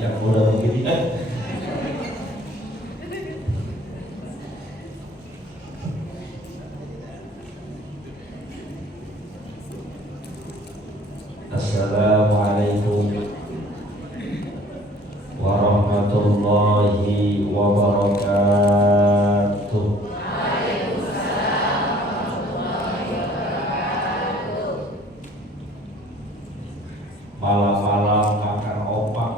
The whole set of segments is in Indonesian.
yang udah begini kan. Assalamualaikum warahmatullahi wabarakatuh. Malam-malam makan opak,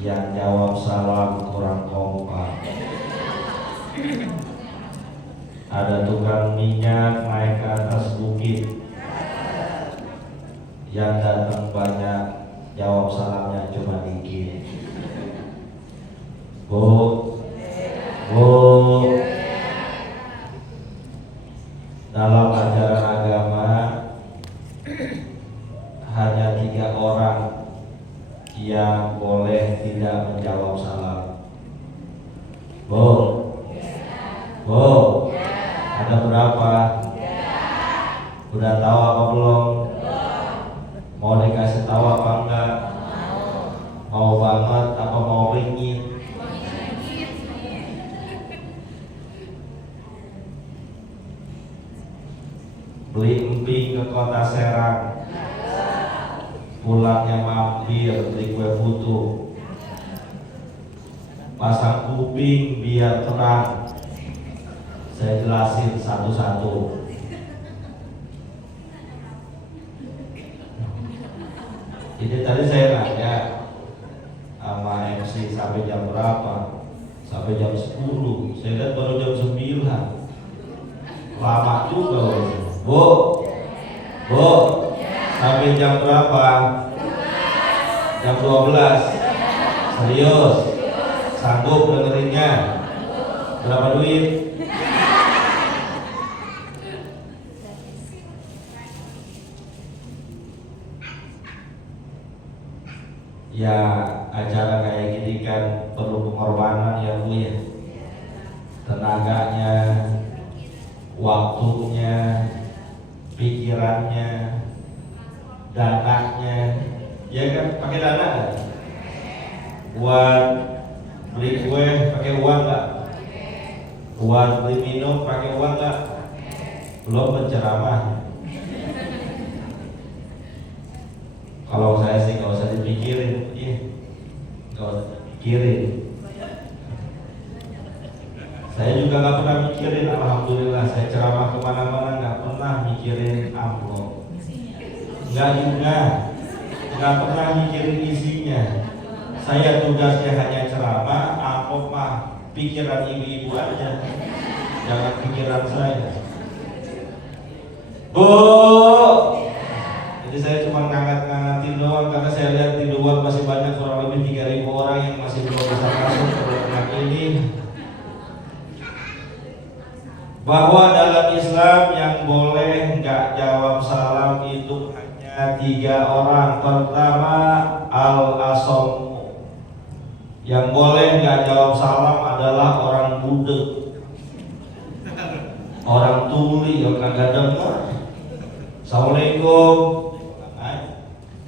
yang jawab salam kurang kompak. Ada tukang minyak naik ke atas bukit, yang datang banyak, jawab salamnya cuma dikit. Bu, dalam ajaran agama hanya 3 orang yang boleh tidak menjawab salam. Bu, ada berapa? Udah tahu apa belum? Mau dikasih tahu apa enggak? Mau banget apa mau ringin? Beli emping ke kota Serang, pulangnya mampir beli kue putu, pasang kuping biar terang. Saya jelasin satu-satu. Jadi tadi saya nanya sama MC sampai jam berapa? Sampai jam 10. Saya lihat baru jam 9. Lama juga. Bu, sampai jam berapa? Jam 12. Serius? Sanggup dengerinnya? Berapa duit? Ya, acara kayak gini kan perlu pengorbanan ya Bu ya. Tenaganya, waktunya, pikirannya, dananya. Ya kan, pakai dana kan? Buat beli kue pakai uang nggak? Buat beli minum pakai uang nggak? Belum penceramah. Kalau saya sih nggak usah dipikirin, nggak usah dipikirin. Saya juga nggak pernah mikirin, alhamdulillah. Saya ceramah kemana-mana nggak pernah mikirin amplop, nggak juga, nggak pernah mikirin isinya. Saya tugasnya hanya ceramah, amplop mah pikiran ibu-ibu aja, jangan pikiran saya. Bu, jadi saya cuma ngangkat-ngangkatin doang karena saya lihat di luar masih banyak, kurang lebih 3.000 orang yang masih belum bisa masuk ke ruangan ini. Bahwa dalam Islam yang boleh nggak jawab salam itu hanya 3 orang. Pertama, al-asom. Yang boleh nggak jawab salam adalah orang budek, orang tuli, orang nggak dengar. Assalamualaikum.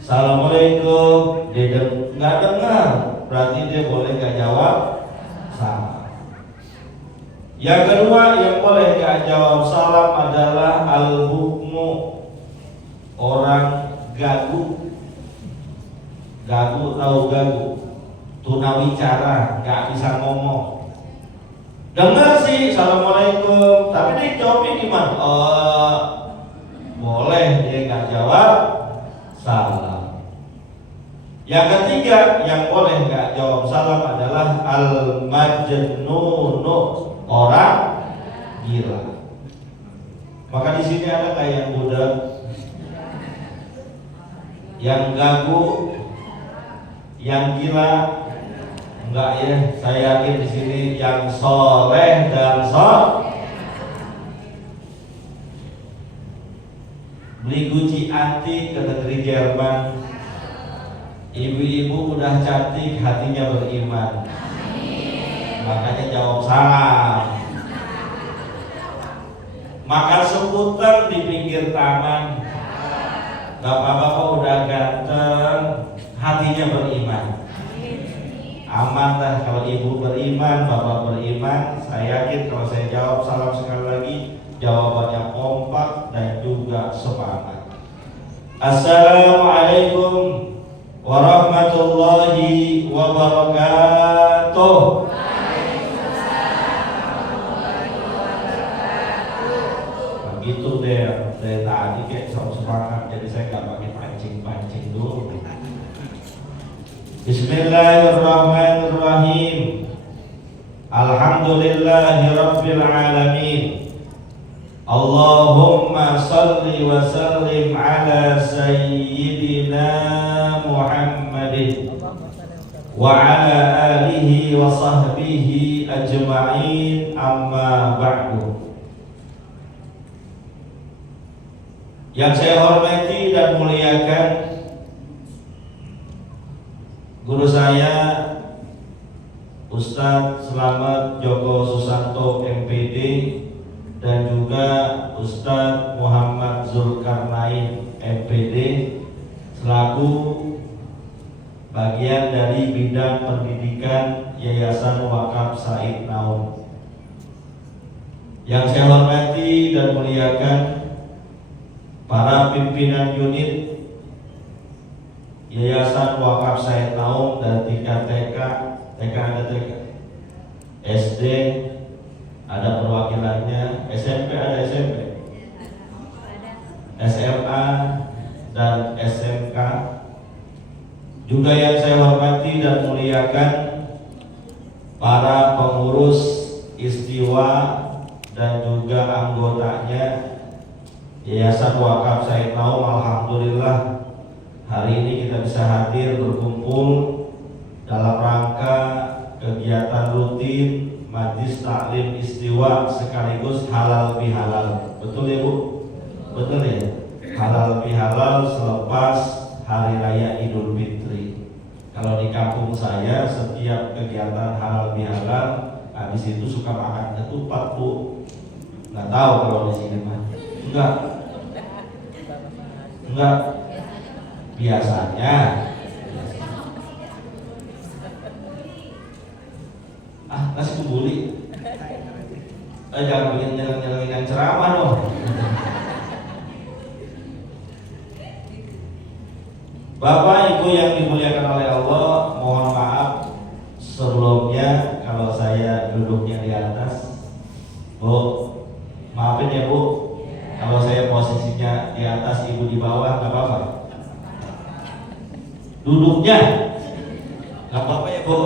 Assalamualaikum, dia nggak dengar, berarti dia boleh nggak jawab salam. Yang kedua yang boleh nggak jawab salam adalah al-hukmu, orang gagu. Gagu, tahu gagu? Tunawicara, nggak bisa ngomong. Dengar sih, assalamualaikum, tapi dia jawabnya gimana? Boleh dia nggak jawab salam. Yang ketiga yang boleh nggak jawab salam adalah al-majnunu, orang gila. Maka di sini ada kayak yang budak, yang gagu, yang gila. Enggak ya, saya yakin di sini yang soleh dan beli Gucci antik ke negeri Jerman. Ibu-ibu udah cantik, hatinya beriman. Makanya jawab salam. Makan skuter di pinggir taman. Bapak-bapak udah ganteng, hatinya beriman. Aman dah kalau ibu beriman, bapak beriman. Saya yakin kalau saya jawab salam sekali lagi, jawabannya kompak dan juga semangat. Assalamualaikum warahmatullahi wabarakatuh. Begitu deh, dari tadi kayak semangat, jadi saya nggak pakai pancing-pancing dulu. Bismillahirrahmanirrahim. Alhamdulillahirabbil alamin. Allahumma salli wa sallim ala sayyidina Muhammadin wa ala alihi wa sahbihi ajma'in, amma ba'du. Yang saya hormati dan muliakan guru saya Ustadz Selamat Joko Susanto MPD dan juga Ustadz Muhammad Zulkarnain MPD selaku bagian dari bidang pendidikan Yayasan Wakaf Said Naum. Yang saya hormati dan muliakan para pimpinan unit Yayasan Wakaf Said Naum dari tingkat TK ada TK, SD ada perwakilannya, SMP ada SMP, SMA dan SMK. Juga yang saya hormati dan muliakan para pengurus Istiwa dan juga anggotanya Yayasan Wakaf Said Naum. Alhamdulillah hari ini kita bisa hadir berkumpul dalam rangka kegiatan rutin Majlis Taklim Istiwa sekaligus halal bihalal. Betul ya Bu? Betul ya? Halal bihalal selepas Hari Raya Idul Fitri. Kalau di kampung saya setiap kegiatan halal bihalal habis itu suka makan ketupat Bu. Nggak tahu kalau di sini mah. Enggak. Biasanya nasi kebuli. Jangan bikin nyelengin ceramah dong. Bapak Ibu yang dimuliakan oleh Allah, mohon maaf sebelumnya kalau saya duduknya di atas. Bu, maafin ya Bu, kalau saya posisinya di atas, Ibu di bawah, nggak apa-apa. Duduknya nggak apa-apa ya Bu.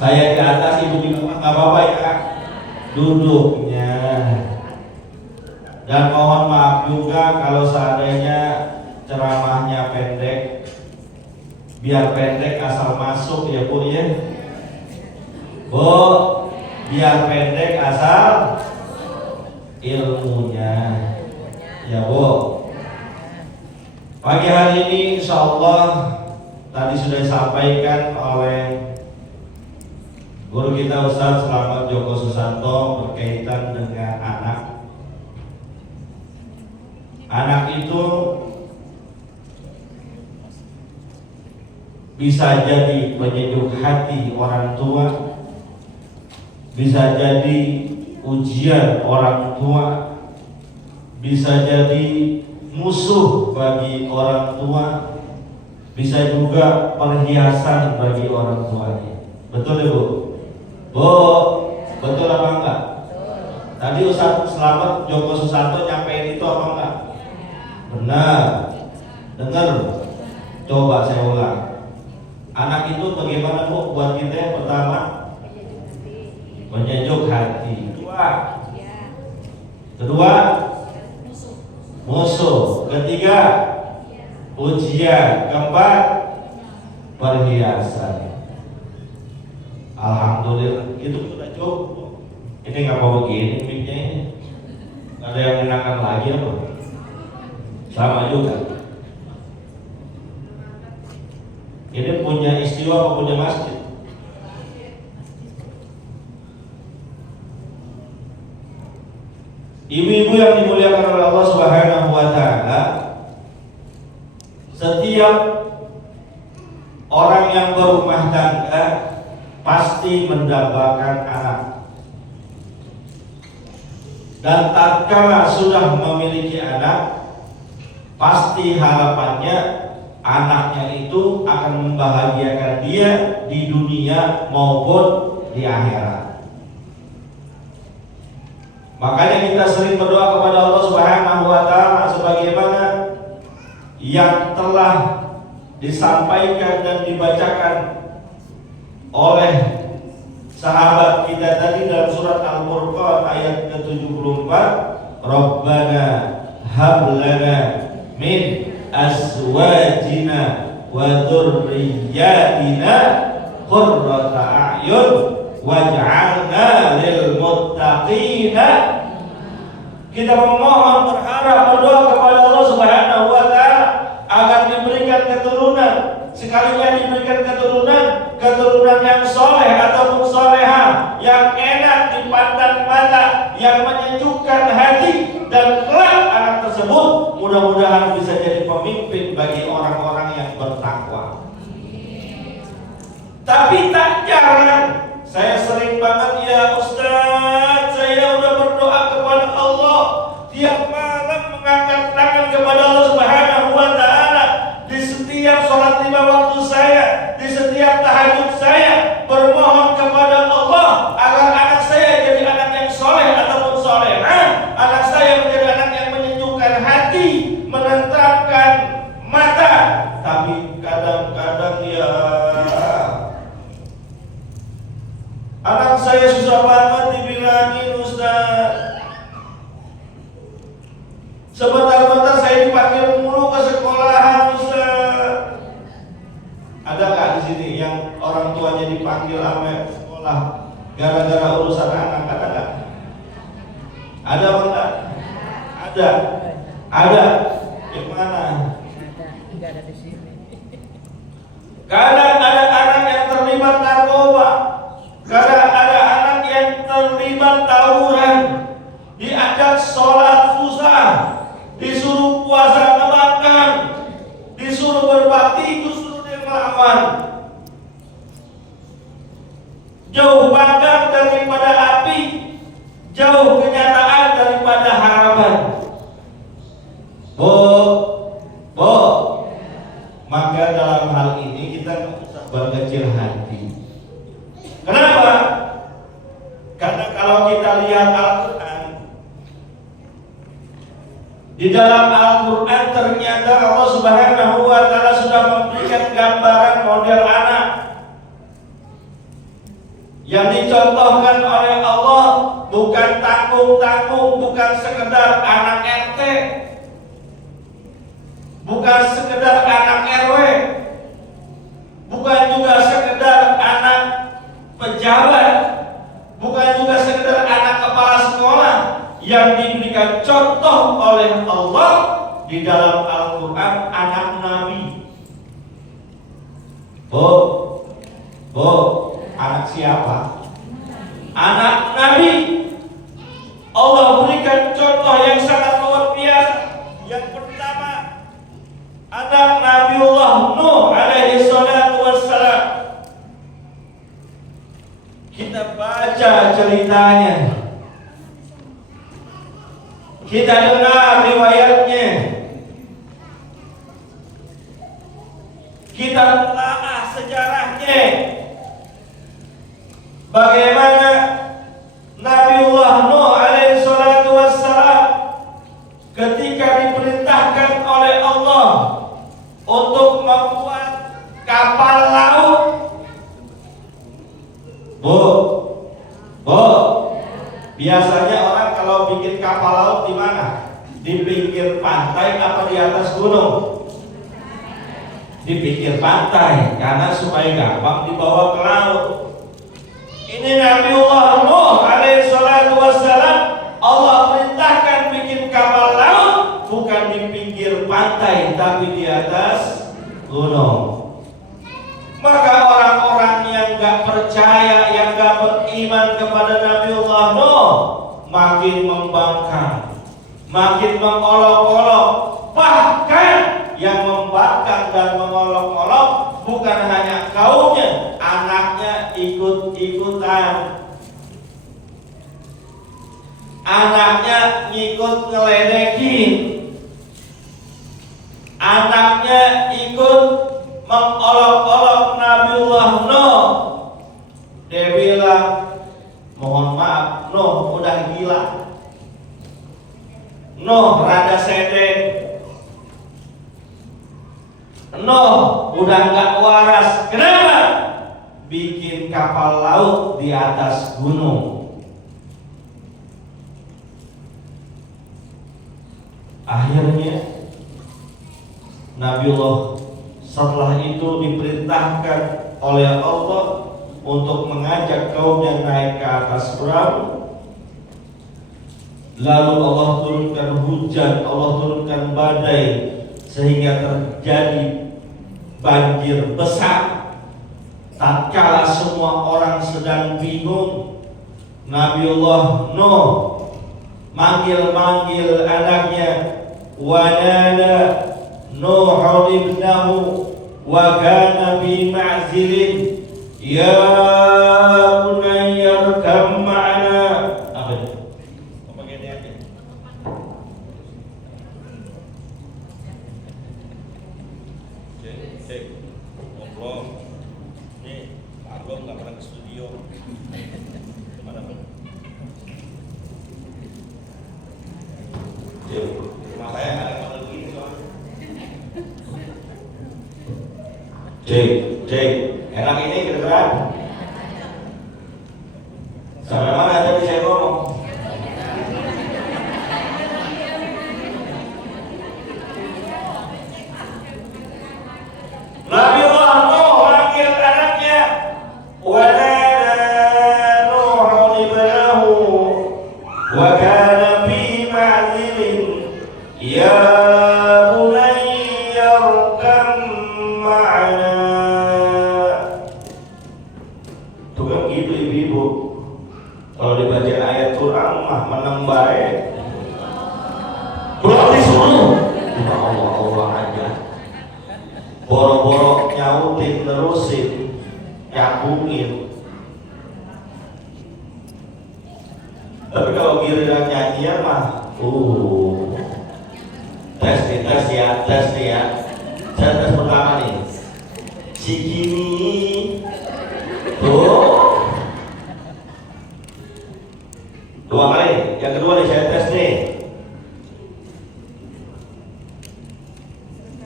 Saya di atas, Ibu di bawah, nggak apa-apa ya. Duduknya. Dan mohon maaf juga kalau seandainya ceramahnya pendek. Biar pendek asal masuk ya Bu ya. Bu, biar pendek asal ilmunya. Ya Bu. Pagi hari ini insya Allah tadi sudah disampaikan oleh guru kita Ustadz Selamat Joko Susanto berkaitan dengan anak. Anak itu bisa jadi penyejuk hati orang tua, bisa jadi ujian orang tua, bisa jadi musuh bagi orang tua, bisa juga perhiasan bagi orang tuanya. Betul ya Bu? Bu, betul apa enggak? Tadi Ustadz Selamat Joko Susanto nyampein itu apa enggak? Benar. Dengar. Coba saya ulang. Anak itu bagaimana Bu buat kita? Yang pertama, menyejuk hati. Kedua, musuh. Ketiga, ujian. Keempat, perhiasan. Alhamdulillah, itu sudah cukup. Ini nggak mau begini mic-nya ini. Nggak ada yang enakan lagi apa? Sama juga. Ini punya Istiwa apa punya masjid? Ibu-ibu yang dimuliakan oleh Allah Subhanahu wa Ta'ala, setiap orang yang berumah tangga pasti mendapatkan anak. Dan tatkala sudah memiliki anak, pasti harapannya anaknya itu akan membahagiakan dia di dunia maupun di akhirat. Makanya kita sering berdoa kepada Allah Subhanahu wa taala sebagaimana yang telah disampaikan dan dibacakan oleh sahabat kita tadi dalam surat Al-Furqan ayat ke-74, Rabbana hab lana min azwajina wa dzurriyyatina qurrata a'yun waj'alna lil muttaqina. Kita memohon, berharap, berdoa kepada Allah Subhanahu wa taala agar diberikan keturunan. Sekalinya diberikan keturunan yang soleh ataupun soleha, yang enak dipandang mata, yang menyejukkan hati, dan kelak anak tersebut mudah-mudahan bisa jadi pemimpin bagi orang-orang yang bertakwa. Tapi tak jarang saya sering banget, ya Ustaz, saya udah berdoa kepada Allah tiap malam, mengangkat tangan kepada Allah Subhanahu wa taala di setiap sholat 5 waktu saya, di setiap tahajud saya, bermohon kepada Allah agar anak saya jadi anak yang soleh ataupun solehah, anak saya menjadi anak yang menyejukkan hati, menenteramkan mata. Tapi kadang-kadang ya, anak saya susah banget dibilangin Ustaz. Sebentar-bentar saya dipanggil mulu ke sekolahan Ustaz. Ada nggak di sini yang orang tuanya dipanggil sama sekolah gara-gara urusan anak? Ada nggak? Ada apa enggak? Ada. Ada. Yang mana? Tidak ada di sini. Kadang ada anak yang terlibat narkoba. Kadang ada anak yang terlibat tawuran. Diajak sholat susah, disuruh puasa ngebakar, disuruh berbakti justru dia melawan. Jauh panggang daripada api, jauh kenyataan daripada harapan. Maka dalam hal ini kita tidak usah berkecil hati. Kenapa? Karena kalau kita lihat Al-Quran, di dalam Al-Quran ternyata Allah Subhanahu wa taala sudah memberikan gambaran model anak yang dicontohkan oleh Allah. Bukan tanggung-tanggung, bukan sekedar anak RT, bukan sekedar anak RW, bukan juga sekedar anak pejabat, bukan juga sekedar anak kepala sekolah. Yang diberikan contoh oleh Allah di dalam Al-Quran anak Nabi. Anak siapa? Anak Nabi. Allah berikan contoh yang sangat luar biasa. Yang pertama, anak Nabiullah Nuh alaihi salatu wassalam. Kita baca ceritanya, kita dengar riwayatnya, kita telah sejarahnya. Bagaimana Nabiullah Nuh alaihi salatu wassalam ketika diperintahkan oleh Allah untuk membuat kapal laut. Biasanya orang kalau bikin kapal laut di mana? Di pinggir pantai apa di atas gunung? Di pinggir pantai, karena supaya gampang dibawa ke laut. Ini Nabiullah Nuh alaihi salatu wassalam, Allah perintahkan bikin kapal laut bukan di pinggir pantai tapi di atas gunung. Maka orang-orang yang gak percaya, yang gak beriman kepada Nabiullah Nuh makin membangkang, makin mengolok-olok. Bahkan yang membangkang dan mengolok-olok bukan hanya kaumnya, anaknya ikut-ikutan. Anaknya ngikut ngeledekin. Anaknya ikut mengolok-olok Nabiullah Nuh. Dia bilang, mohon maaf, Nuh udah gila. Nuh rada sedeng. Nuh udah gak waras. Kenapa? Bikin kapal laut di atas gunung. Akhirnya Nabiullah setelah itu diperintahkan oleh Allah untuk mengajak kaumnya naik ke atas perahu. Lalu Allah turunkan hujan, Allah turunkan badai, sehingga terjadi banjir besar. Tatkala semua orang sedang bingung, Nabiullah Nuh manggil-manggil anaknya, wanada Nuh ibnahu wa kana bi ma'zilin ya bunayya arkam ma'ana. Apa itu? Apa gini aja? Cek ngobrol. Nih, Pak Agung nggak pernah ke studio. Kemana Pak? Cek, rumah saya ada model begini soalnya. Cek, enak ini kedengeran? Sampai mana tadi saya ngomong? Nabiullah Nuh manggil anaknya, wanada Nuh ibnahu wa kana fi ma'zilin ya bunayya arkam ma'ana. Tukang gitu ibu-ibu, kalau dibaca ayat Quran mah menang baik. Belum disuruh, ya Allah, Allah aja. Boro-boro nyautin terusin, nyambungin. Tapi kalau giliran nyanyian mah, tes ya. Saya tes pertama nih. Si gini, tuh. Dua kali. Yang kedua nih saya tes nih.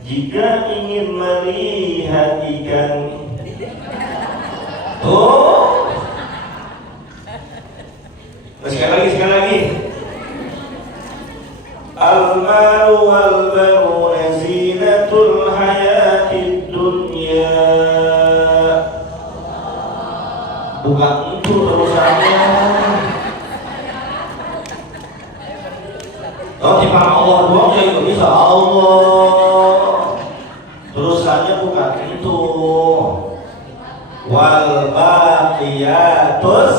Jika ingin melihat ikan, tuh. Sekali lagi. Al-malu wal-banuna zinatul hayatid dunya. Bukan itu terusannya. Oh, timbang Allah doang ya itu bisa Allah. Terusannya bukan itu. Wal baqiyatus.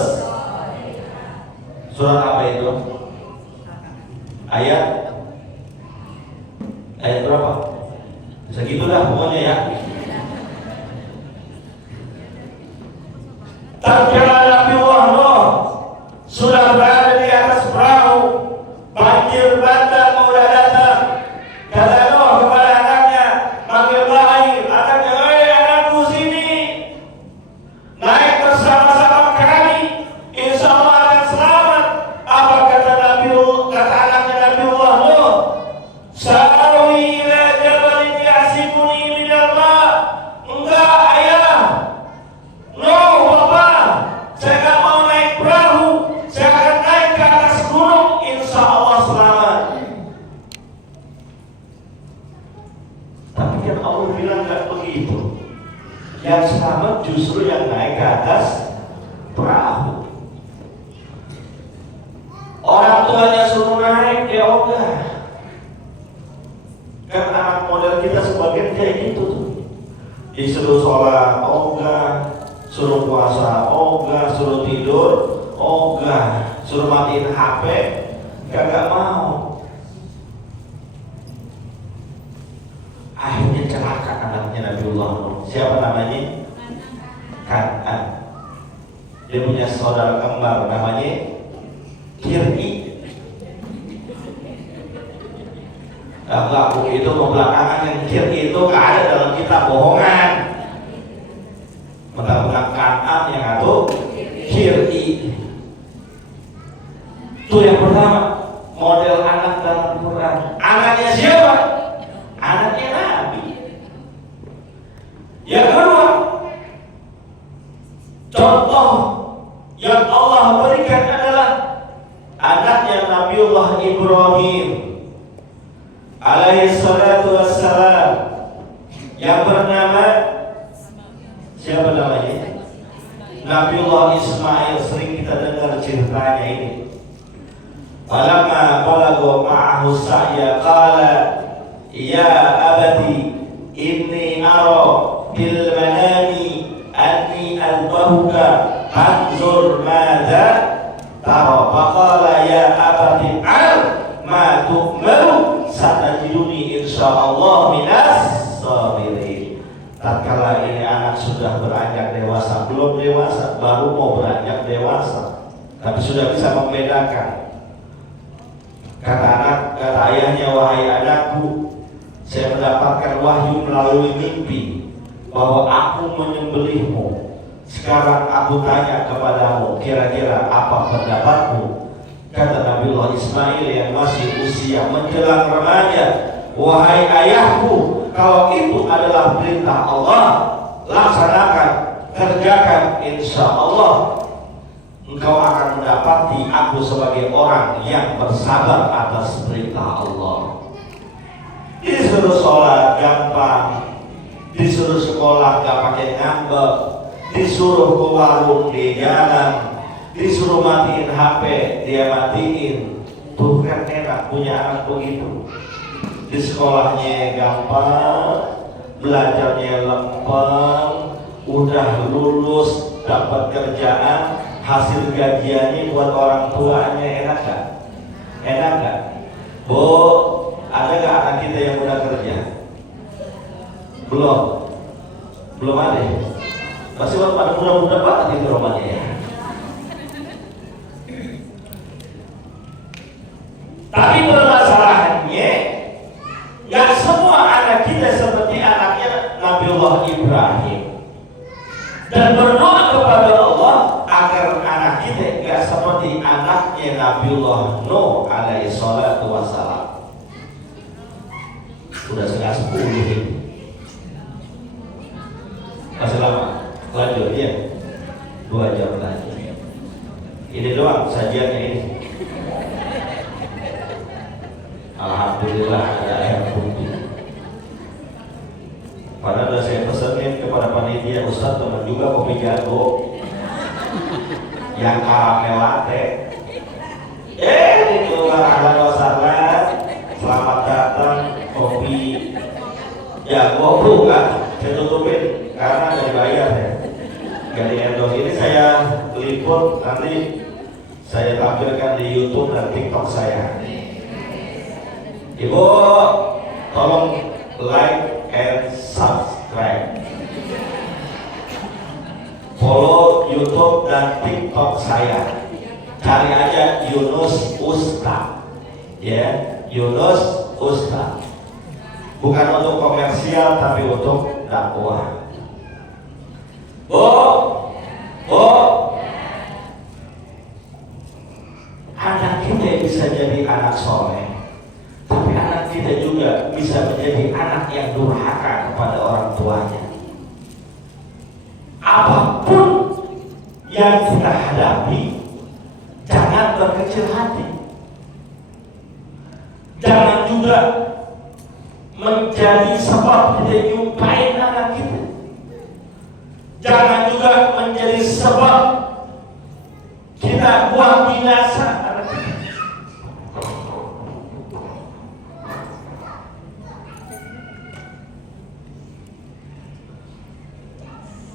Surat apa itu? Ayat berapa? Segitu dah pokoknya ya. Tatkala Nabiullah Nuh sudah berada di atas perahu, banjir bandang udah datang. Kata Nuh kepada anaknya, manggil lahir, anaknya, anakku sini, naik bersama-sama kami, insya Allah akan selamat. Apa kata anaknya Nabiullah Nuh? Sawi ila jabalin ya'simuni minal ma'. Enggak ayah, Nuh bapak, saya gak mau naik perahu, saya akan naik ke atas gunung, insya Allah selamat. Tapi kan Allah bilang gak begitu. Yang selamat justru yang naik ke atas perahu. Orang tuanya suruh naik, ya ogah. Kan anak model kita sebagian kayak gitu tuh. Disuruh sholat, ogah. Suruh puasa, ogah. Suruh tidur, ogah. Suruh matiin HP, kagak mau. Akhirnya celaka anaknya Nabiullah Nuh. Siapa namanya? Kan'an. Dia punya saudara kembar namanya Kir'i. Aku itu mau belakangan yang Kir'i itu gak ada dalam kitab, bohongan. Mentang-mentang Kan'an yang ngatur Kir'i. Itu yang pertama, model anak dalam Quran. Anaknya siapa? Anaknya Nabi. Yang kedua, contoh yang Allah berikan adalah anaknya Nabiullah Ibrahim alaihi salatu wassalam, yang bernama siapa namanya? Nabiullah Ismail. Sering kita dengar ceritanya ini. Falamma balagha ma'ahu sa'ya qala ya abati inni ara bil manami anni adbahuka anzur madza tara. Faqala ya abati al ma tu'maru satajiduni insyaallah minas sabirin. Tatkala ini anak sudah beranjak dewasa, belum dewasa, baru mau beranjak dewasa, tapi sudah bisa membedakan. Kata ayahnya, wahai anakku, saya mendapatkan wahyu melalui mimpi bahwa aku menyembelihmu. Sekarang aku tanya kepadamu, kira-kira apa pendapatmu? Kata Nabiullah Ismail yang masih usia menjelang remaja, wahai ayahku, kalau itu adalah perintah Allah, laksanakan, kerjakan, insya Allah engkau akan mendapati aku sebagai orang yang bersabar atas perintah Allah. Disuruh sholat gampang, disuruh sekolah gak pakai ngambek, disuruh ke warung di jalan, disuruh matiin HP dia matiin. Tuh kan enak punya anak begitu. Di sekolahnya gampang, belajarnya lempeng, udah lulus, dapat kerjaan, hasil gajiannya buat orang tuanya. Enak gak? Enak gak? Bu, ada gak anak kita yang udah kerja? Belum? Belum ada? Masih pada muda-muda banget itu romannya ya. Tapi permasalahannya, gak semua anak kita seperti anaknya Nabiullah Ibrahim. Dan berdoa kepada Allah agar anak kita gak seperti anaknya Nabiullah Nuh alaihi salatu wassalam. Udah setengah 10 ini. Masih lama? Lanjut ya? 2 jam lagi. Ini doang sajiannya ini. Alhamdulillah ada air putih. Padahal udah saya pesenin kepada panitia, Ustaz teman juga kopi jago yang karamel latte. Itu ada wassalam, selamat datang kopi jago bukan? Saya tutupin karena ada dibayar ya. Jadi endorse ini saya liput, nanti saya tampilkan di YouTube dan TikTok saya. Ibu tolong like and subscribe, follow YouTube dan TikTok saya. Cari aja Yunus Ustaz, ya, Yunus Ustaz. Bukan untuk komersial tapi untuk dakwah. Bu, anak kita bisa jadi anak soleh, tapi anak kita juga bisa menjadi anak yang durhaka kepada orang tuanya. Apapun yang kita hadapi, jangan berkecil hati. Jangan juga menjadi sebab kita nyumpain anak kita. Jangan juga menjadi sebab kita buang binasa anak kita.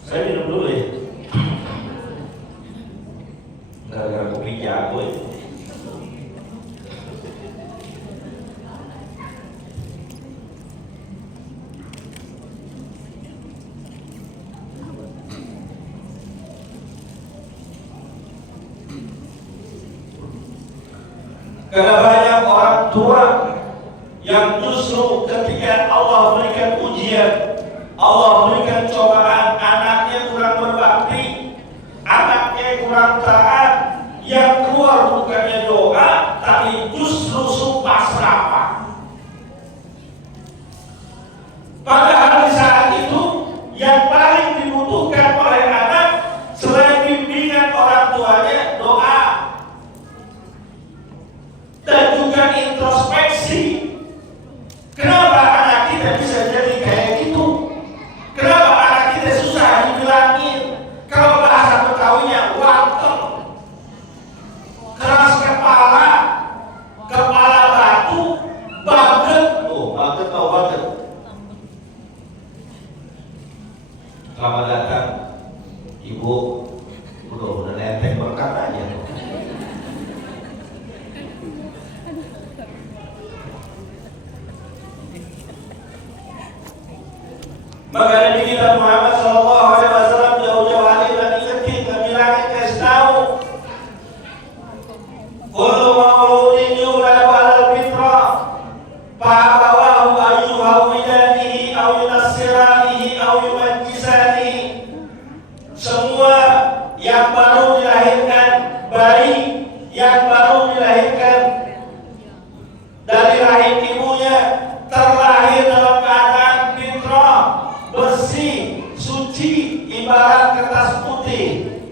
Saya minum dulu ya. Gara-gara kopi jago ya. Karena banyak orang tua yang justru ketika Allah berikan ujian, Allah berikan cobaan, anaknya kurang berbakti, anaknya kurang taat, yang keluar bukannya doa, tapi justru sumpah serapah. Padahal di saat itu yang paling dibutuhkan oleh anak selain bimbingan orang tuanya, doa dan juga introspeksi. Kenapa anak kita bisa jadi kayak gitu? Kenapa anak kita susah dibilangin? Kalau bahasa Betawinya wanteng, keras kepala, kepala batu, banget. Oh, banget tau banget. Selamat datang, Ibu. Udah nenteng berkat aja. Maka Nabi kita Muhammad SAW jauh-jauh hari dan ingetin, bilangin, kasih tahu, kullu mauludin yuladu 'alal fitrah, fa'abawahu ayyuhawwidanihi aw yunassiranihi aw yumajjisanihi. Semua yang baru dilahirkan, bayi yang baru dilahirkan dari rahim ibunya terlahir dalam keadaan fitrah, bersih, suci, ibarat kertas putih.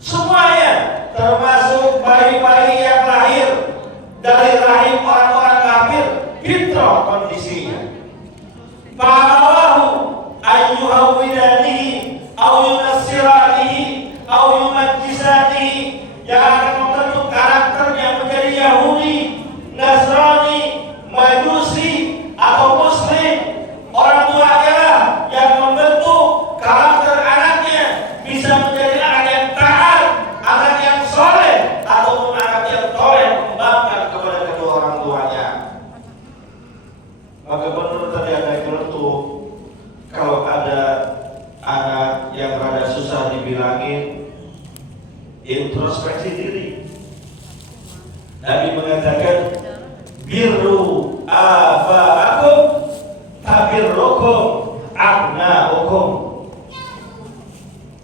Semuanya, termasuk bayi-bayi yang lahir dari rahim orang-orang kafir, fitrah kondisinya. Fa'awahu ayyuhawwidanihi aw yunassiranihi aw yumajjisanihi, yang akan membentuk karakternya menjadi Yahudi, Nasrani, Majusi atau Muslim. Orang tuanya lah yang membentuk karakter anaknya bisa menjadi anak yang taat, anak yang soleh, ataupun anak yang soleh membanggakan kepada kedua orang tuanya. Maka menurut tadi ada yang meletup, kalau ada anak yang rada susah dibilangin, introspeksi diri. Nabi mengatakan, birru aba'akum tabirrukum abna'ukum.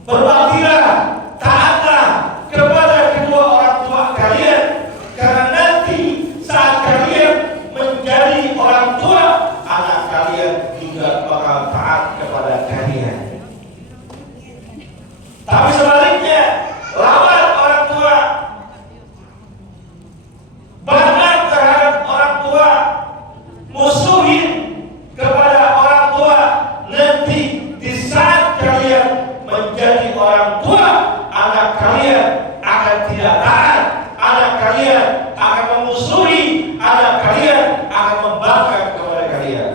Berbaktilah, taatlah kepada kedua orang tua kalian, karena nanti saat kalian menjadi orang tua, anak kalian juga bakal taat kepada kalian. Tapi sebaliknya, lawan orang tua, banget terhadap orang tua, musuhin kepada orang tua, nanti di saat kalian menjadi orang tua, anak kalian akan tidak taat, anak kalian akan memusuhi, anak kalian akan membangkang kepada kalian.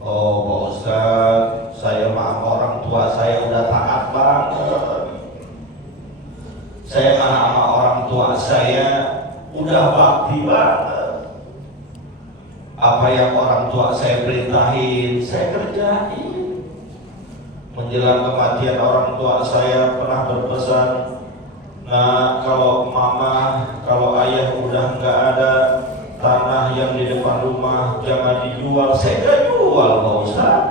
Oh Pak Ustaz, saya mah orang tua saya udah taat banget. Saya mah sama orang tua saya udah bakti banget. Apa yang orang tua saya perintahin, saya kerjain. Menjelang kematian orang tua saya pernah berpesan, nah kalau mama, kalau ayah udah nggak ada, tanah yang di depan rumah jangan dijual. Saya nggak jual Pak Ustaz.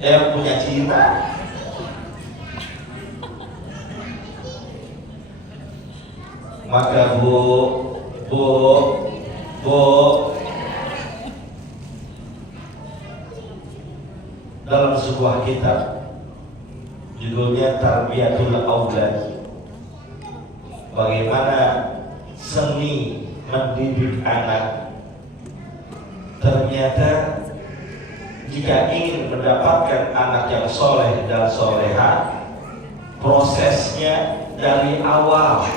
Yang punya cinta. Maka bu, dalam sebuah kitab judulnya Tarbiyatul Aulad, bagaimana seni mendidik anak. Ternyata jika ingin mendapatkan anak yang soleh dan soleha, prosesnya dari awal,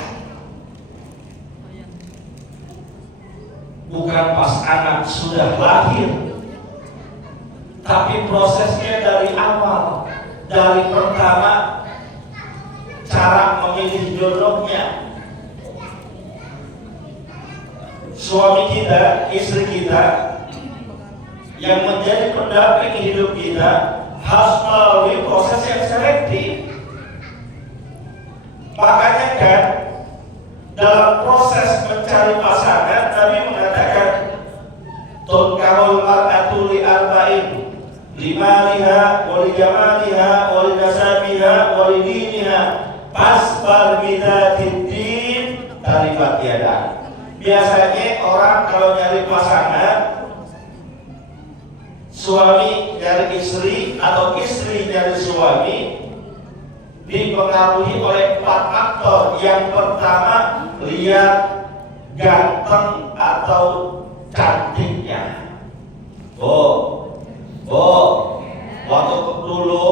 bukan pas anak sudah lahir, tapi prosesnya dari awal, dari pertama cara memilih jodohnya. Suami kita, istri kita yang menjadi pendamping hidup kita harus melalui proses yang selektif. Makanya kan dalam proses mencari pasangan, Nabi mengatakan tunkahul mar'atu li arba'in limaliha wa li jamaliha wa li nasabiha wa li diniha fasbar bidzatid din taribat yada. Biasanya orang kalau nyari pasangan, suami nyari istri atau istri nyari suami, dipengaruhi oleh 4 faktor. Yang pertama, lihat ganteng atau cantiknya. Waktu dulu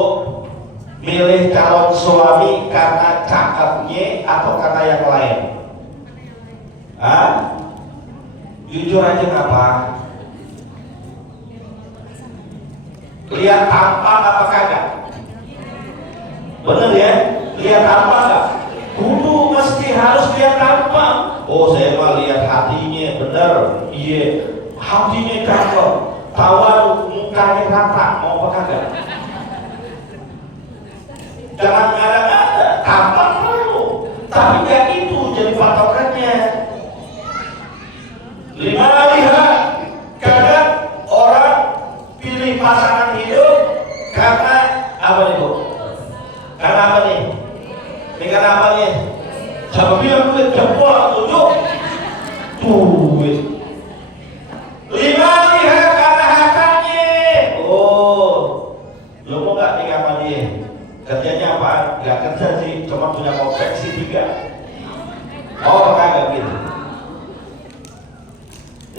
milih calon suami karena cakepnya atau karena yang lain? Jujur aja apa? Lihat tampang apa kagak? Bener ya? Lihat tampang nggak? Kudu mesti harus lihat tampang. Oh, saya mah lihat hatinya, bener. Iya, hatinya cakep. Tawar mukanya rata, mau apa kagak? Jangan ada tampang perlu, tapi nggak itu jadi patokannya. 5 lihat, kadang orang pilih pasangan hidup karena apa nih Bu? Karena apa nih? Ini karena apa nih? Siapa bilang duit jempol tunjuk? Duit. 5 lihat karena hartanya. Oh, lo mau nggak nikah sama dia? Kerjanya apa? Nggak kerja sih, cuma punya konveksi 3. Oh, kagak gitu.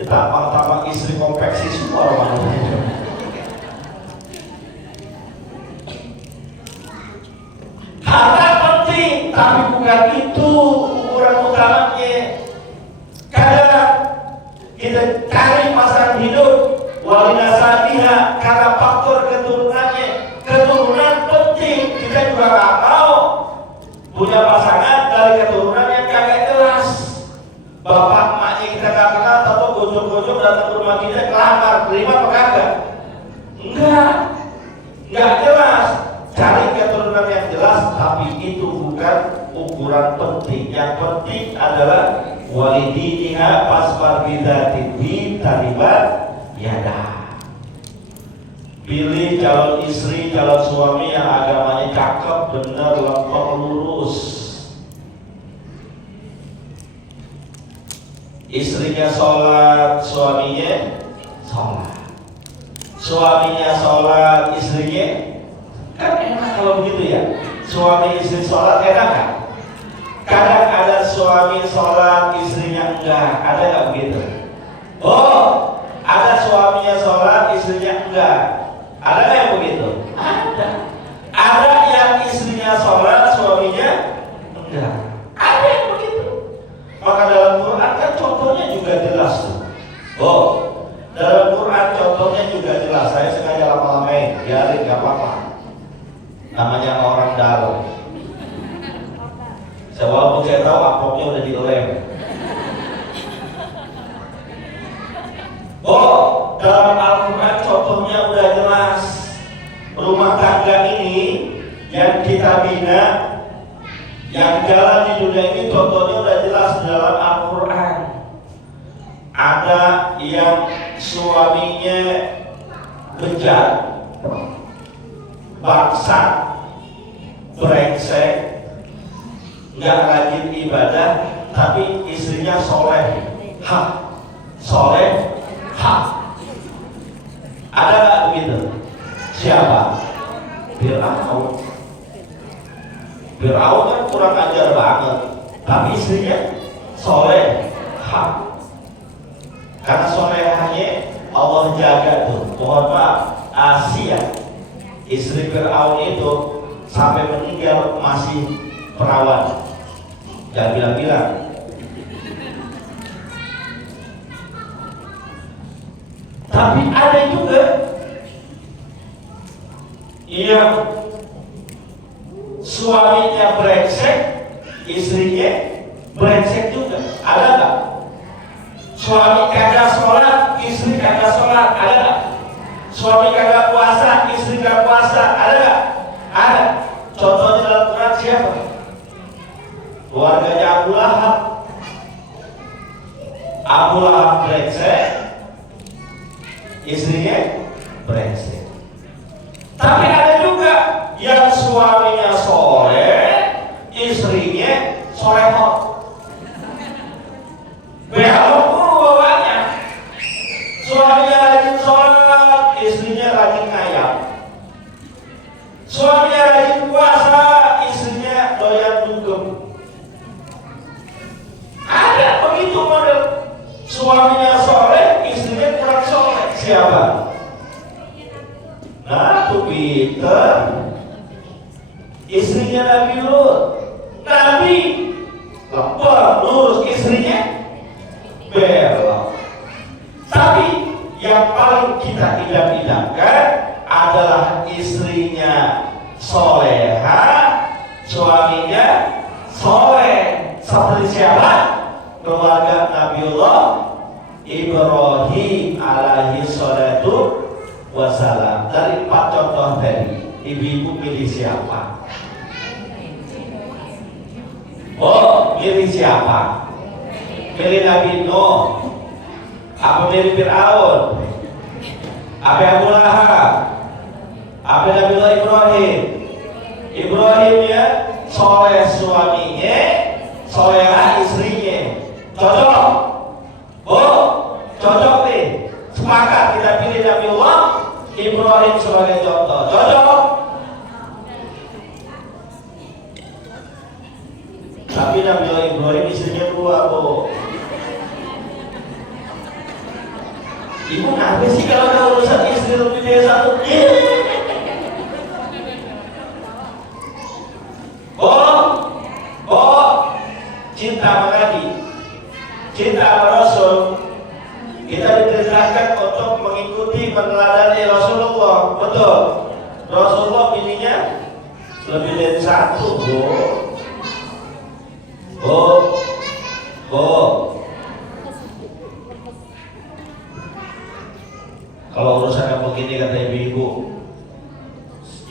Tampang-tampang istri konveksi semua orang. Harta penting, tapi bukan itu ukuran utamanya. Kadang kita cari pasangan hidup walinasabiha karena faktor keturunannya. Keturunan penting, kita juga nggak mau punya pasangan dari keturunan yang kagak jelas. Bapak emaknya kita nggak kenal, atau gojok-gojok datang ke rumah kita kelamar, terima apa kagak? Enggak jelas. Cari keturunan yang jelas, tapi itu bukan ukuran penting. Yang penting adalah walidiniha fasbar bidzatid din taribat yada. Pilih calon istri, calon suami yang agamanya cakep, benar, lempeng, lurus. Istrinya sholat, suaminya sholat. Suaminya sholat, istrinya kan enak kalau begitu ya. Suami istri sholat enak kan? Kadang ada suami sholat, istrinya enggak. Ada nggak begitu? Oh, ada suaminya sholat, istrinya enggak. Ada nggak yang begitu? Ada. Ada yang istrinya sholat, suaminya enggak. Ada yang begitu. Maka dalam Quran kan contohnya juga jelas tuh. Oh, dalam Quran contohnya juga jelas. Saya sengaja lama-lamain, biarin nggak apa-apa. Namanya orang dalam. Walaupun saya tahu amplopnya udah dilem. Oh, dalam Al-Quran contohnya udah jelas. Rumah tangga ini yang kita bina, yang jalan di dunia ini contohnya udah jelas dalam Al-Quran. Ada yang suaminya bejat, bangsat, brengsek, nggak rajin ibadah, tapi istrinya soleh, soleh, ada nggak begitu? Siapa? Fir'aun. Fir'aun kan kurang ajar banget, tapi istrinya soleh, karena solehahnya Allah jaga tuh. Mohon maaf, Asia, istri Fir'aun itu sampai meninggal masih perawan, jangan bilang-bilang. Tapi ada juga yang suaminya brengsek, istrinya brengsek juga. Ada nggak? Suami kagak sholat, istri kagak sholat. Ada nggak? Suami kagak puasa, istri kagak puasa. Ada nggak? Ada. Contohnya dalam Quran siapa? Keluarganya Abu Lahab, Abu Lahab brengsek, istrinya brengsek. Tapi ada juga yang suaminya soleh, istrinya solehot. Belok pun bawahnya. Suaminya rajin sholat, istrinya rajin ngayap. Suaminya rajin puasa, istrinya doyan dugem. Ada begitu model. Suaminya soleh, istrinya kurang soleh. Siapa? Nah, tuh Peter, istrinya Nabi Lut. Nabi lepar, lurus, istrinya belok. Tapi yang paling kita idam-idamkan adalah istrinya soleha, suaminya soleh. Seperti siapa? Keluarga Nabiullah Ibrahim alaihi salatu wassalam. Dari 4 contoh tadi, ibu-ibu pilih siapa? Oh, pilih siapa? Pilih Nabi Nuh? Apa pilih Fir'aun? Apa Abu Lahab? Apa Nabiullah Ibrahim? Ibrahimnya soleh suaminya, solehah istrinya. Cocok? Oh, cocok nih. Sepakat kita pilih Nabiullah Ibrahim sebagai contoh. Cocok? Tapi Nabiullah Ibrahim istrinya 2, Bu. Ibu kenapa sih kalau ada urusan istri lebih dari 1? Cinta mengaji, cinta Rasul. Kita diperintahkan untuk mengikuti meneladani Rasulullah. Betul. Rasulullah bininya lebih dari 1, Bu. Kalau urusan yang begini kata ibu-ibu,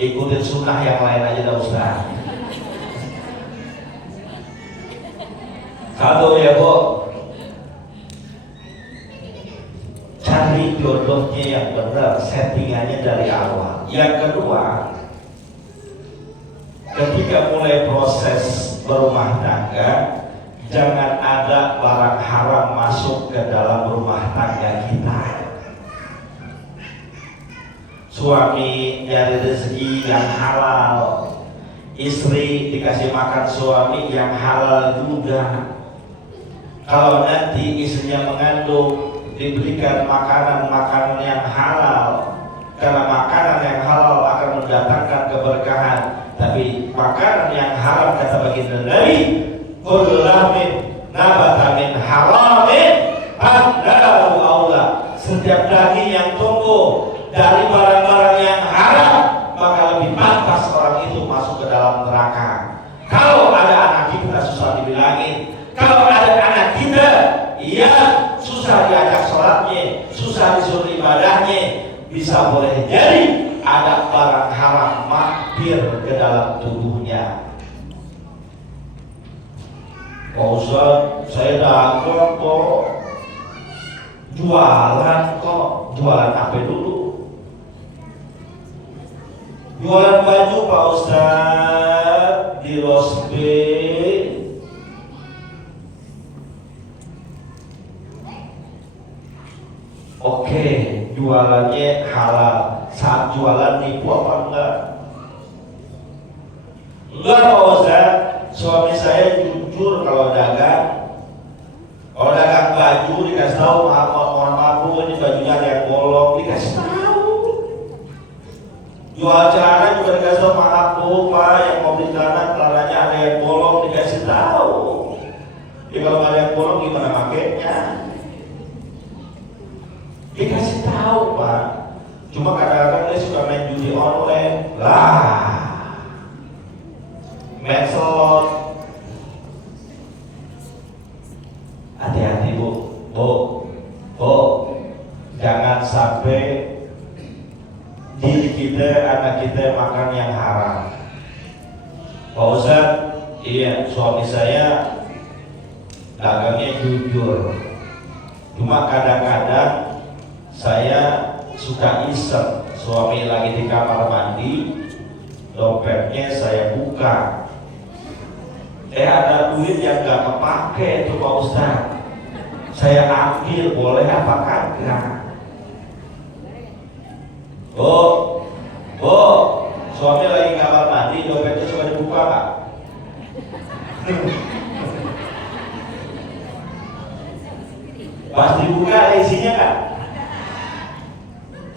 ikutin sunnah yang lain aja dah Ustaz. Satu ya Bu, cari jodohnya yang benar, settingannya dari awal. Yang kedua, ketika mulai proses berumah tangga, jangan ada barang haram masuk ke dalam rumah tangga kita. Suami nyari rezeki yang halal, istri dikasih makan suami yang halal juga. Kalau nanti istrinya mengandung, diberikan makanan-makanan yang halal, karena makanan yang halal akan mendatangkan keberkahan. Tapi makanan yang haram kata baginda Nabi, kullu lahmin nabata min haramin faddahu aula. Setiap daging yang tumbuh dari barang-barang yang haram, maka lebih pantas orang itu masuk ke dalam neraka. Kalau ada anak kita susah dibilangin, kalau ada anak kita yang susah diajak sholatnya, susah disuruh ibadahnya, bisa boleh jadi ada barang haram mampir ke dalam tubuhnya. Pak Ustaz, saya dagang kok, jualan kok. Jualan apa dulu? Jualan baju Pak Ustaz di Rosbe. Oke, jualannya halal. Saat jualan nipu apa enggak? Enggak Pak Ustaz, suami saya jujur kalau dagang. Kalau dagang baju dikasih tahu, mohon maaf Bu, ini bajunya ada yang bolong, dikasih tahu. Jual celana juga dikasih tahu, maaf Bu Pak, yang mau beli celananya ada yang bolong, dikasih tahu. Ya kalau ada yang bolong gimana makainya? Dikasih tahu Pak. Cuma kadang-kadang dia suka main judi online lah, main slot. Hati-hati Bu, jangan sampai diri kita, anak kita makan yang haram. Pak Ustaz, iya suami saya dagangnya jujur, Cuma kadang-kadang saya suka iseng, suami lagi di kamar mandi, dompetnya saya buka, ada duit yang gak kepake tuh Pak Ustadz, saya ambil, boleh apa kagak? Bu, suami lagi kamar mandi, dompetnya suka dibuka Pak? Pas dibuka ada isinya kan?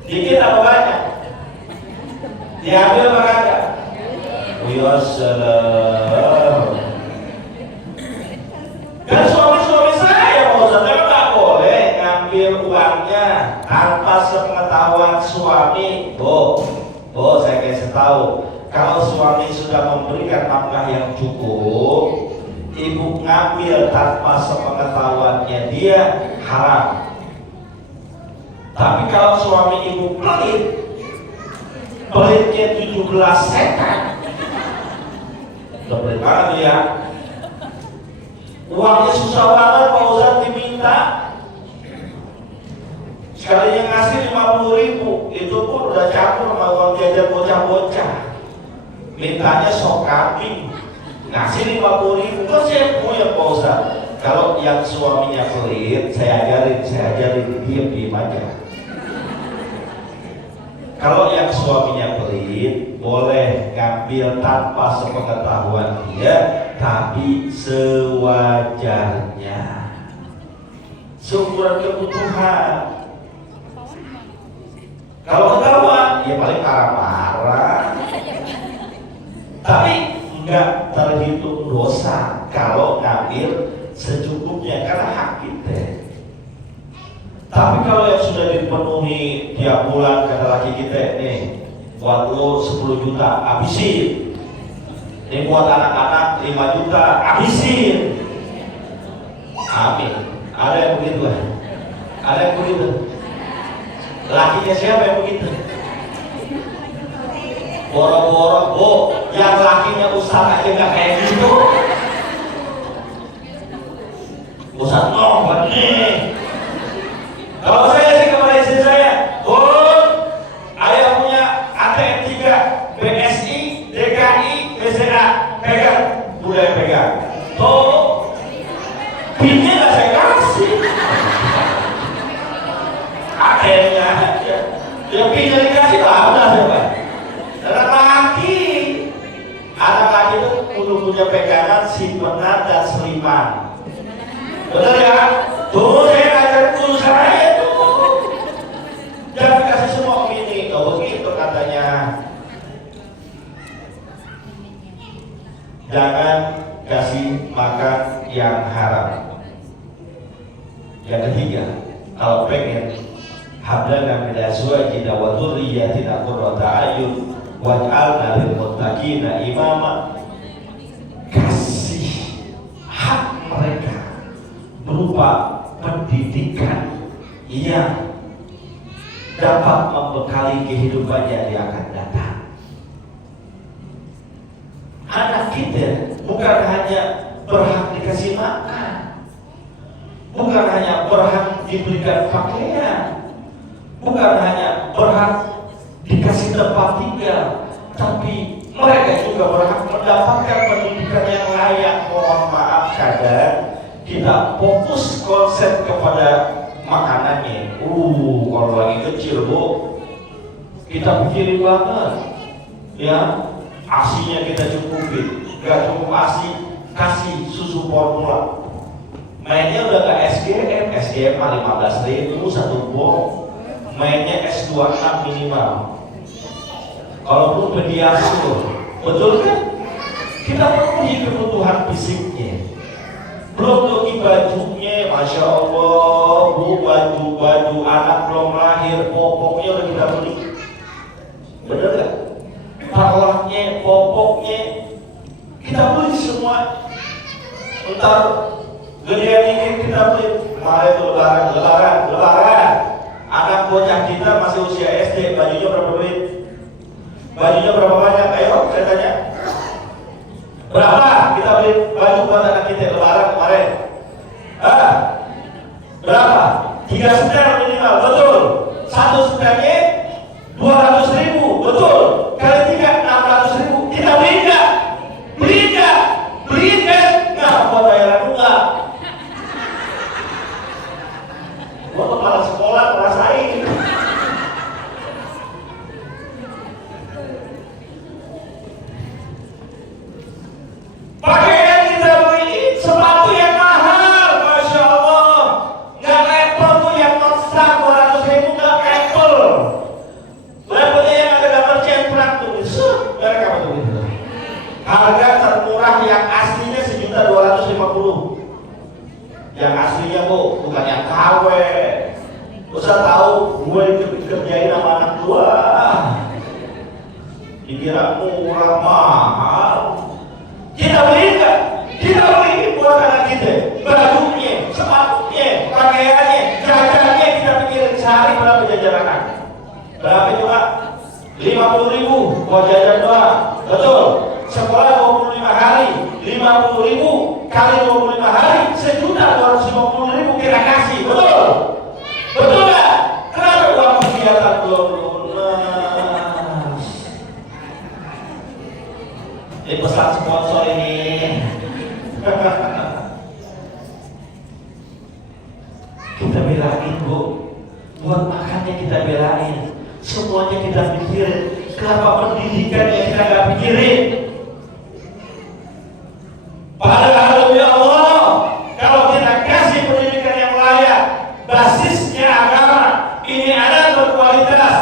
Dikit apa banyak? Diambil apa kagak? Salam. Dan suami-suami saya Pak Ustadz nggak boleh ngambil uangnya tanpa sepengetahuan suami. Saya kasih tahu, kalau suami sudah memberikan nafkah yang cukup, ibu ngambil tanpa sepengetahuannya dia, haram. Tapi kalau suami ibu pelitnya 17 setan, pelit banget ya. Uangnya susah banget Pak Ustadz diminta, sekalinya ngasih 50.000, itu pun udah campur sama uang jajan bocah-bocah. Mintanya sok kambing, ngasih 50.000, kok saya punya Pak Ustadz. Kalau yang suaminya pelit, saya ajarin diam aja. Kalau yang suaminya pelit, boleh ngambil tanpa sepengetahuan dia, tapi sewajarnya, seukuran kebutuhan. Kalau ketahuan, ya paling marah-marah, tapi enggak terhitung dosa kalau ngambil secukupnya, karena hak kita. Tapi kalau yang sudah dipenuhi tiap bulan, kata laki kita, nih buat lo 10 juta, habisin. Ini buat anak-anak 5 juta, habisin. Amin. Ada yang begitu kan? Ada yang begitu? Lakinya siapa yang begitu? Boro-boro, yang lakinya Ustaz aja gak kayak gitu. Ustaz nomor nih. Kalau saya sih kepada istri saya, ayah punya ATM 3, BSI, DKI, BCA, pegang, udah pegang. Tuh, pinnya nggak saya kasih. ATM-nya aja, yang pinnya dikasih udah siapa? Anak laki itu kudu punya pegangan, simpenan dan selipan. Betul ya? Tuh saya ngajarin guru saya tuh, jangan kasih semua ini. Begitu katanya. Jangan kasih makan yang haram. Yang ketiga, kalau pengen hablana min azwajina wa dzurriyyatina qurrata a'yun waj'alna lil muttaqina imama, kasih hak mereka berupa pendidikan yang dapat membekali kehidupannya yang akan datang. Anak kita bukan hanya berhak dikasih makan, bukan hanya berhak diberikan pakaian, bukan hanya berhak dikasih tempat tinggal, tapi mereka juga berhak mendapatkan pendidikan yang layak. Mohon maaf, kadang kita fokus konsep kepada makanannya. Kalau lagi kecil Bu, kita pikirin banget ya, asinya kita cukupin. Gak cukup asi, kasih susu formula. Mainnya udah gak SGM mah 15.000 satu box. Mainnya S26 minimal. Kalaupun pediasur, betul kan? Kita penuhi kebutuhan fisiknya. Belum lagi bajunya, Masya Allah Bu, baju anak belum lahir, popoknya udah kita beli. Bener gak? Parlahnya, popoknya kita beli semua. Ntar gedean dikit kita beli. Kemarin itu lebaran. Anak bocah kita masih usia SD, bajunya berapa duit? Bajunya berapa banyak? Ayo saya tanya. Berapa kita beli baju buat anak kita lebaran kemarin? Berapa? 3 setel minimal, betul. 1 setelnya 200.000, betul. Kali 3 600.000. Kita beli enggak? Beli enggak? Beli enggak? Nggak buat bayaran bunga. Gua kepala sekolah ngerasain. Pakaian kita beli sepatu yang mahal, masya Allah. Nggak Apple tuh yang non-stop 200.000, nggak Apple. Labelnya yang ada gambar centrak tuh, mereka apa tuh gitu. Harga termurah yang aslinya 1.250.000. Yang aslinya bu, bukan yang KW. Usah tahu gue dikerjain sama anak gua. Dikira murah mahal. Kita beli enggak? Kita beli buat anak kita. Bajunya, sepatunya, pakaiannya, jajannya kita pikirin sehari berapa jajan anak. Berapa juga? 50.000 buat jajan doang. Betul. Sekolah 25 hari, 50.000 kali 25 hari, 1.250.000 kita kasih. Betul? Betul nggak? Kenapa uang kegiatan belum lunas? Ini pesan sponsor ini. Kita belain bu, buat makannya kita belain, semuanya kita pikirin. Kenapa pendidikan yang kita nggak pikirin? Padahal ya Allah, kalau kita kasih pendidikan yang layak, basisnya agama, ini anak berkualitas,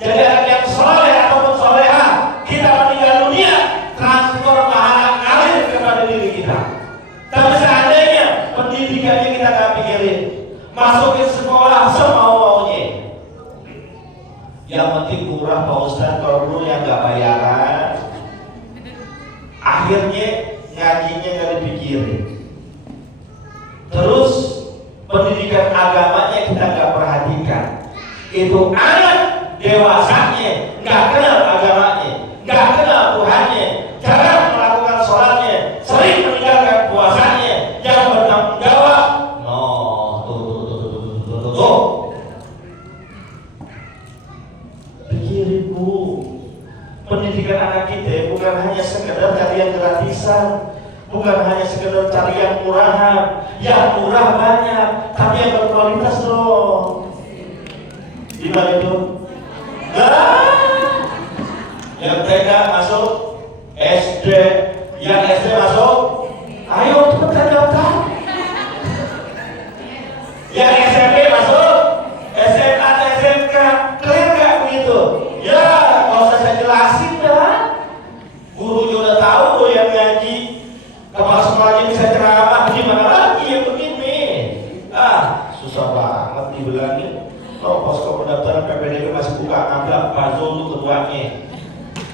jadi anak yang soleh ataupun solehah, kita meninggal dunia, transfer pahala ngalir kepada diri kita. Tapi seandainya pendidikannya kita nggak pikirin, masukin sekolah semau-maunya, yang penting murah Pak Ustadz, kalau dulu yang nggak bayaran, akhirnya ngajinya nggak dipikirin. Terus pendidikan agamanya kita nggak perhatikan. Itu anak dewasanya nggak kenal agamanya, nggak kenal Tuhannya, jarang melakukan sholatnya, sering meninggalkan puasanya, yang bertanggung jawab. Tuh. Pikirin bu, pendidikan anak kita bukan hanya sekedar cari yang gratisan, bukan hanya sekedar cari yang murahan. Yang murah banyak, tapi yang berkualitas dong. Gimana itu? Yang TK masuk, SD, yang SD masuk, ayo cepetan daftar. Yang SMP masuk, SMA, SMK, clear gak begitu? Ya, nggak usah saya jelasin dah. Gurunya udah tahu tuh yang ngaji. Kepala sekolahnya bisa ceramah, gimana lagi yang begini? Susah banget dibilangin. Kalau posko pendaftaran PPDB masih buka, ngambil Pak Zul tuh ketuanya.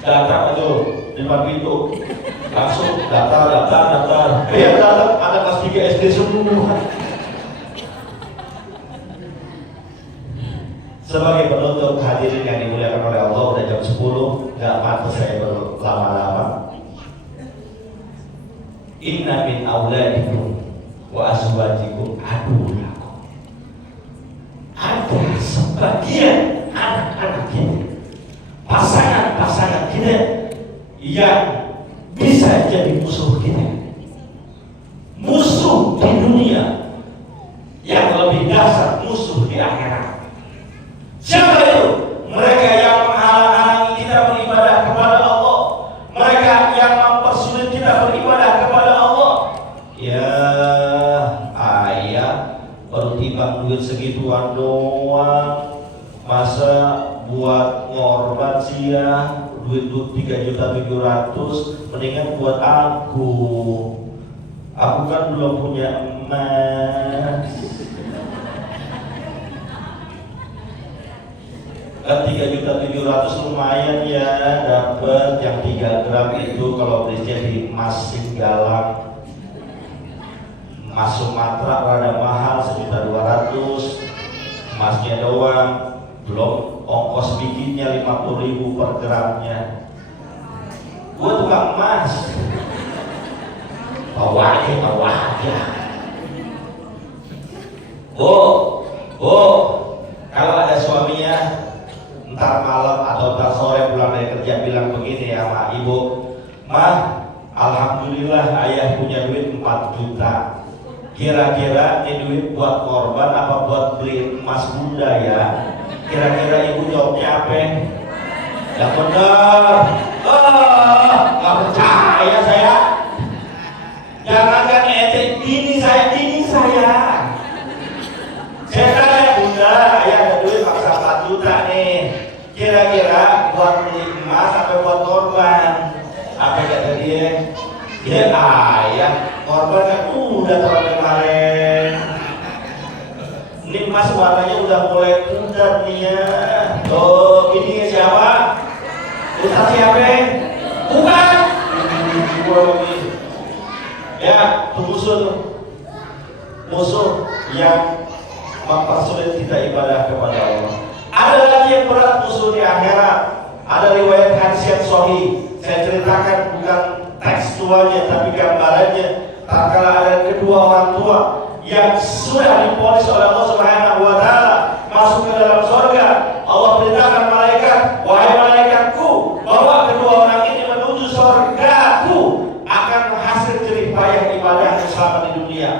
Datang aja di depan pintu, langsung daftar. Yang datang anak kelas 3 SD semua. Sebagai penutup, hadirin yang dimuliakan oleh Allah, udah jam 10, gak pantas saya berlama-lama. Inna min auladikum wa azwajikum aduwwun lakum. Ada sebagian anak-anak kita, pasangan-pasangan kita yang bisa jadi musuh kita, musuh di dunia, yang lebih dasar musuh di akhirat. Siapa itu? Mereka yang menghalang-halangi kita beribadah kepada Allah, mereka yang mempersulit kita beribadah kepada Allah. Ya ayah, baru timbang duit segituan doang, masa buat ngorban sih ya? Duit 3.700.000, mendingan buat aku kan belum punya emas. Kan 3.700.000 lumayan ya, dapat yang 3 gram itu kalau belinya di emas Singgalang. Emas Sumatera rada mahal 1.200.000, emasnya doang, belum ongkos bikinnya 50.000 per gramnya. Gua tukang emas, bawa aja. Oh, kalau ada suaminya ntar malam atau ntar sore pulang dari kerja bilang begini ya sama ibu, "Mah, alhamdulillah ayah punya duit 4 juta. Kira-kira ini duit buat korban apa buat beli emas muda ya?" Kira-kira ibu jawabnya apa? Ya benar. Gak percaya saya. Jangankan ente, ini saya. Saya tanya, "Bunda, ayah ada duit maksa 4 juta nih. Kira-kira buat beli emas atau buat korban?" Apa kata dia? "Ya ayah, korban kan udah tahun kemarin. Ini emas warnanya udah mulai pudar nih ya." Oh, ini siapa? Ustaz siapa? Bukan. Ya, musuh yang mempersulit kita ibadah kepada Allah. Ada lagi yang berat musuh di akhirat. Ada riwayat hadis yang sahih. Saya ceritakan bukan tekstualnya tapi gambarannya. Tatkala ada kedua orang tua yang sudah diponis oleh Allah Subhanahu wa taala masuk ke dalam surga, Allah perintahkan malaikat, "Wahai malaikatku, bawa kedua orang ini menuju surgaku akan hasil jerih payah ibadah selama di dunia."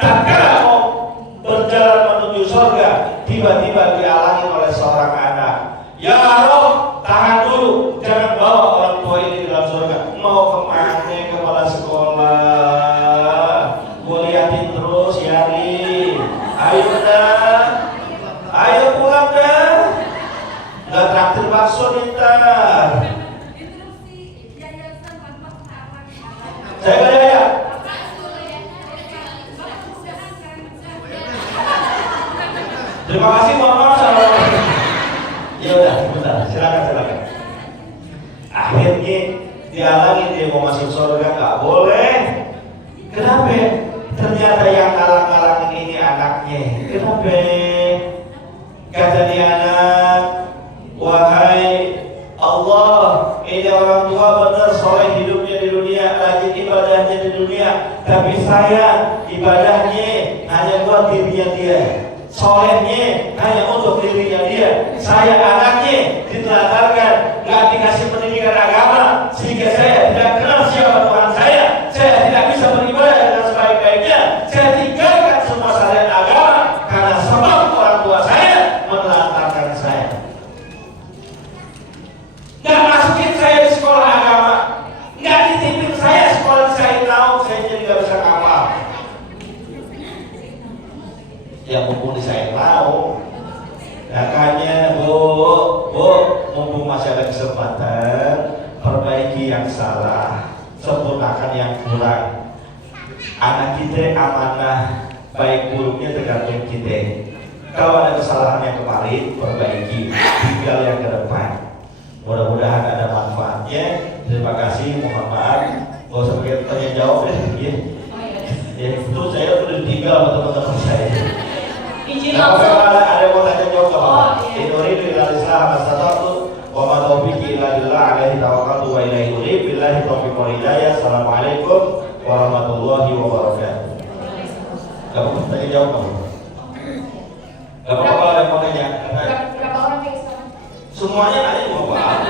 Tatkala mau berjalan menuju surga, tiba-tiba dihalangi oleh seorang anak. "Ya Rob, tahan dulu, jangan bawa orang tua ini dalam surga." "Mau kemana? Kepala sekolah. Gue liatin terus Yari. Ayo dah, ayo pulang dah. Nggak traktir bakso ntar." Saya gak ada. Terima kasih, mohon maaf sama. Ya udah, bentar, silakan. Akhirnya dihalangi, dia mau masuk surga nggak boleh. Kenapa? Ternyata yang ngalang-ngalangin ini anaknya. Kenapa? Kata dia anak, "Wahai Allah, ini orang tua benar soleh hidupnya di dunia, rajin ibadahnya di dunia, tapi saya ibadahnya hanya buat dirinya dia, solehnya hanya untuk dirinya dia. Saya anaknya ditelantarkan, nggak dikasih pendidikan agama, sehingga saya tidak kenal siapa Tuhan saya tidak bisa beribadah dengan sebaik-baiknya. Saya tinggalkan semua syariat agama karena sebab orang tua saya menelantarkan saya. Nggak masukin saya di sekolah agama, nggak dititipin saya sekolah saya tahu, saya jadi nggak bisa ngapal. Ya mumpung saya tahu, makanya bu, mumpung masih ada kesempatan, perbaiki yang salah, sempurnakan yang kurang. Anak kita amanah, baik buruknya tergantung kita. Kalau ada kesalahan yang kemarin, perbaiki, tinggal yang ke depan. Mudah-mudahan ada manfaatnya. Terima kasih, mohon maaf. Gak usah pakai tanya jawab ya. Ya, itu saya udah ditinggal sama teman-teman saya. Izin langsung. Ada yang mau tanya jawab? Oh, iya. Inuridu ilal islam mastata'tu wa ma taufiqi illa billah alaihi tawakkaltu wa ilaihi unib. Billahi taufiq wal hidayah. Assalamualaikum warahmatullahi wabarakatuh. Gak apa-apa tanya jawab kamu? Gak apa-apa ada yang mau tanya? Berapa orang yang sekarang? Semuanya nanya mau apa?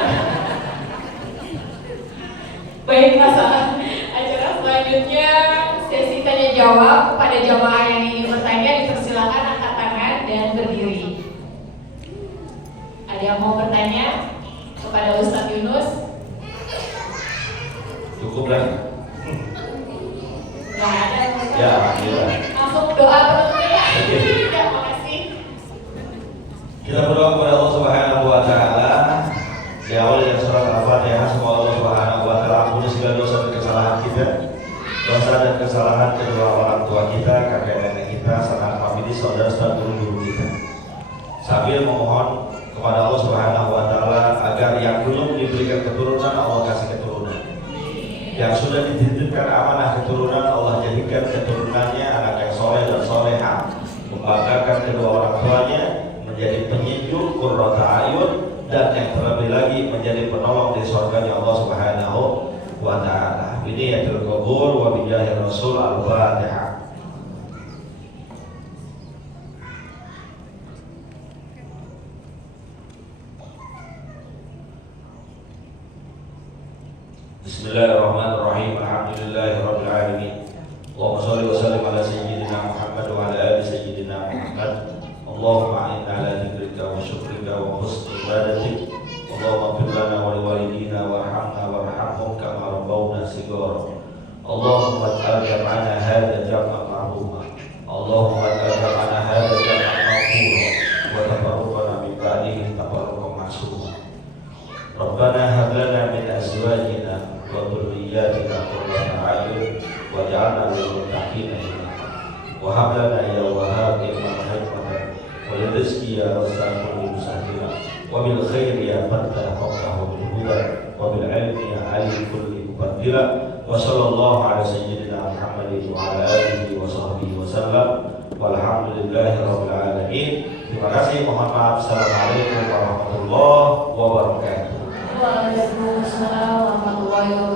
Baik, masalah acara selanjutnya sesi tanya jawab. Kepada jamaah yang ingin bertanya dipersilakan angkat tangan dan berdiri. Ada yang mau bertanya kepada Ustadz Yunus? Cukup lah. Nggak ada. Ya, alhamdulillah. Langsung doa penutup ya. Oke. Terima kasih. Kita berdoa kepada Allah Subhanahu wa taala. Diawali dengan surat Al-Fatihah. Semoga Allah Subhanahu wa taala ampuni segala dosa dan kesalahan kita, dosa dan kesalahan kedua orang tua kita, kakek nenek kita, sanak famili, saudara dan guru-guru kita. Sambil memohon kepada Allah Subhanahu wa taala agar yang belum diberikan keturunan Allah kasih keturunan. Yang sudah dititipkan amanah keturunan Allah jadikan keturunannya anak yang soleh dan solehah, membanggakan kedua orang tuanya, menjadi penyejuk qurrata ayun, dan yang terlebih lagi menjadi penolong di surganya Allah Subhanahu wa taala. Ini ya qabul wa bijahi Rasul. Al-Fatihah. Bismillahirrahmanirrahim. Alhamdulillahirabbil alamin. Allahumma shalli wa sallim ala sayyidina Muhammad wa ala ali sayyidina Muhammad. Allahumma a'inna ala dzikrika wa syukrika wa husni ibadatik. Allahumma ighfir lana wa liwalidina warhamna warhamhum kama rabbawna shighara. Allahumma ij'al jam'ana hadza jam'an marhuma. Allahumma ij'al jam'ana hadza jam'an marhuma wa tafarraqna min ba'dihi tafarruqan ma'suma. Rabbana hab lana min azwajina wa dhurriyyatina qurrata a'yun waj'alna lil muttaqina imama. Wa hab lana ya Wahhab ilman hikmatan wa rizqi ya razzaq kulli musahila wa bil khairi ya fattah faqahu bil huda wa bil ilmi ya ali kulli mubaddila. Wa sallallahu ala sayyidina Muhammadin wa ala alihi wa sahbihi wa sallam. Walhamdulillahi rabbil alamin. Terima kasih, mohon maaf. Assalamualaikum warahmatullahi wabarakatuh. Waalaikumsalam warahmatullahi wabarakatuh.